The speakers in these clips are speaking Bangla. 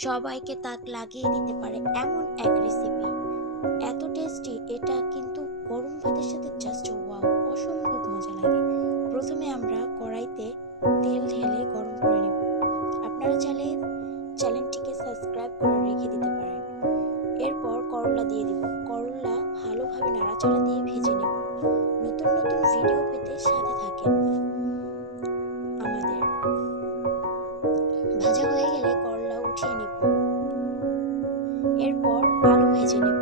সবাইকে তাক লাগিয়ে দিতে পারে এমন এক রেসিপি। এত টেস্টি, এটা কিন্তু গরম ভাতের সাথে জাস্ট ওয়াও, অসম্ভব মজা লাগে। প্রথমে আমরা কড়াইতে তেল ঢেলে গরম করে নেব। আপনারা চাইলে চ্যানেলটিকে সাবস্ক্রাইব করে রেখে দিতে পারেন। এরপর করলা দিয়ে দিব। করলা ভালোভাবে নাড়াচাড়া দিয়ে ভেজে নেব। নতুন নতুন ভিডিও পেতে সাথে থাকেন আমাদের। ভাজা হয়ে গেলে করলা উঠিয়ে নেব। এরপর আলু ভেজে নেব।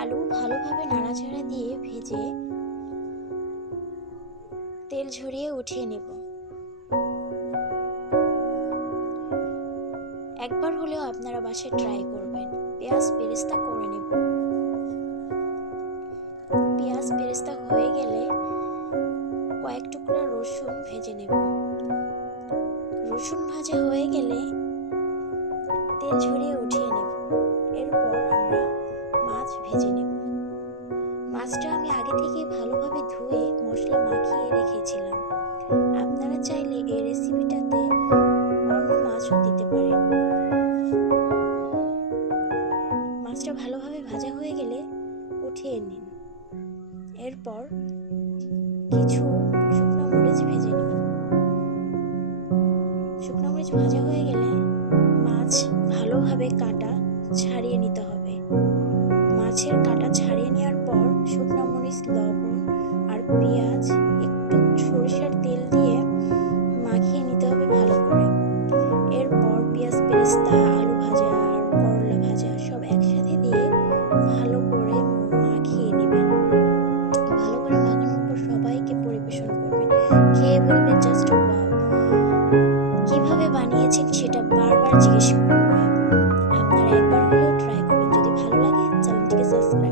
আলু ভালোভাবে নাড়াচাড়া দিয়ে ভেজে তেল ঝরিয়ে উঠিয়ে নেব। একবার হলেও আপনারা বাসায় ট্রাই করবেন। পেঁয়াজ বেরেস্তা করে নেব। পেঁয়াজ বেরেস্তা হয়ে গেলে কয়েক টুকরা রসুন ভেজে নেব। রসুন ভাজা হয়ে গেলে তেল ঝরিয়ে উঠিয়ে নেব। এরপর আমরা মাছ ভেজে নেব। মাছটা আমি আগে থেকে ভালোভাবে ধুয়ে মশলা মাখিয়ে রেখেছিলাম। আপনারা চাইলে এই রেসিপিটাতে অন্য মাছও দিতে পারেন। মাছটা ভালোভাবে ভাজা হয়ে গেলে উঠিয়ে নিন। এরপর কিছু শুকনো মরিচ ভেজে নিন। শুকনো মরিচ ভাজা হয়ে গেলে মাছ ভালোভাবে কাটা ছাড়িয়ে নিতে হবে। মাছের কাটা ছাড়িয়ে নেওয়ার পর শুকনো মরিচ, লবণ আর পেঁয়াজ একটু সরিষার তেল দিয়ে মাখিয়ে নিতে হবে ভালো করে। এরপর পেঁয়াজ বেরেস্তা, আলু ভাজা আর করলা ভাজা সব একসাথে দিয়ে ভালো করে মাখিয়ে নেবেন। ভালো করে মাখানোর পর সবাইকে পরিবেশন করবেন। খেয়ে বলবেন জাস্ট ওয়াও। কিভাবে বানিয়েছেন সেটা বারবার জিজ্ঞেস করবেন। আপনারা একবার হলেও ট্রাই করবেন। যদি ভালো লাগে চ্যানেলটিকে সাবস্ক্রাইব